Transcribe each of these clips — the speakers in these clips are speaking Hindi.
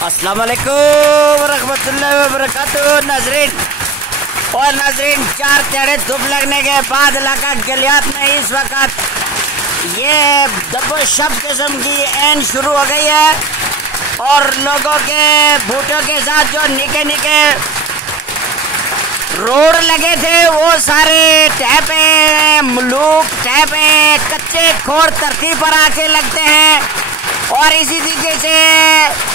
अस्सलाम वालेकुम रहमतुल्लाहि व बरकातुहू। नाज़रीन और नाज़रीन, 4 टेढ़े धूप लगने के बाद इलाका गलियात में इस वक्त ये दबो शब किस्म की एन शुरू हो गई है और लोगों के बूटों के साथ जो निके निके रोड लगे थे वो सारे टैपे मलूक टैपे कच्चे खोड़ धरती पर आके लगते हैं और इसी तरीके से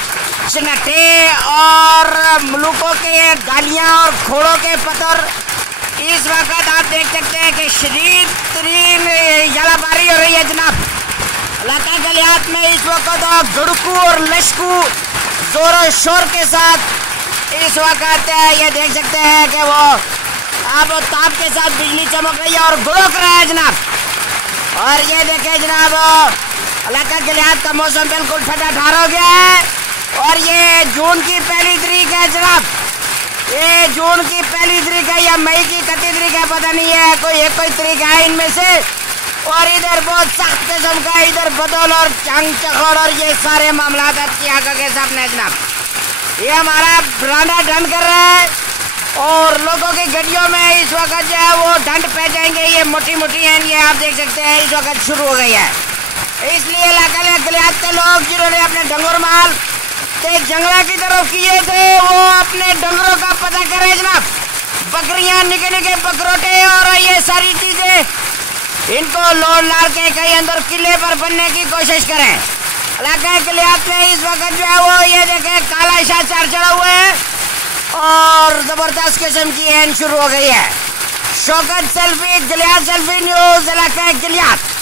चनटे और मलूकों के डालियां और खोड़ों के पत्थर इस वक्त आप देख सकते हैं कि शदीद तरीन जलाबारी हो रही है जनाब। इलाका गलियात में इस वक्त गुड़कू और लश्कू जोरों शोर के साथ इस वक्त ये देख सकते हैं कि वो आप ताप के साथ बिजली चमक रही है और गुड़क रहा है जनाब। और ये देखें जनाब, इलाका गलियात का मौसम बिल्कुल ठंडा ठार हो गया है और ये जून की 1 तारीख है जनाब। ये जून की 1 तारीख है या मई की 31 तारीख है, पता नहीं है, कोई तारीख है इनमें से। और इधर बहुत सख्त किस्म का इधर बदौल और चंग चखड़ और ये सारे मामला आपकी आंखों के सामने जनाब। ये हमारा ब्रांडा डंड कर रहा है और लोगों की गड्डियों में इस वक्त जो है वो डंड पै जाएंगे। ये मोटी मोटी हैं, ये आप देख सकते हैं इस वक्त शुरू हो गई है। इसलिए इलाका गलियात के लोग जिन्होंने अपने डंगर माल जंगला की तरफ किए थे वो अपने डंगरों का पता करें जनाब। बकरियां निके निके बकरोटे और ये सारी चीजें इनको लोड लाल के कहीं अंदर किले पर बनने की कोशिश करें। इलाका गलियात में इस वक्त जो है वो ये देखें काला शाह चार चढ़ा हुआ है और जबरदस्त किस्म की एन शुरू हो गई है। Shaukat selfie Galiyat selfie news इलाका गलियात।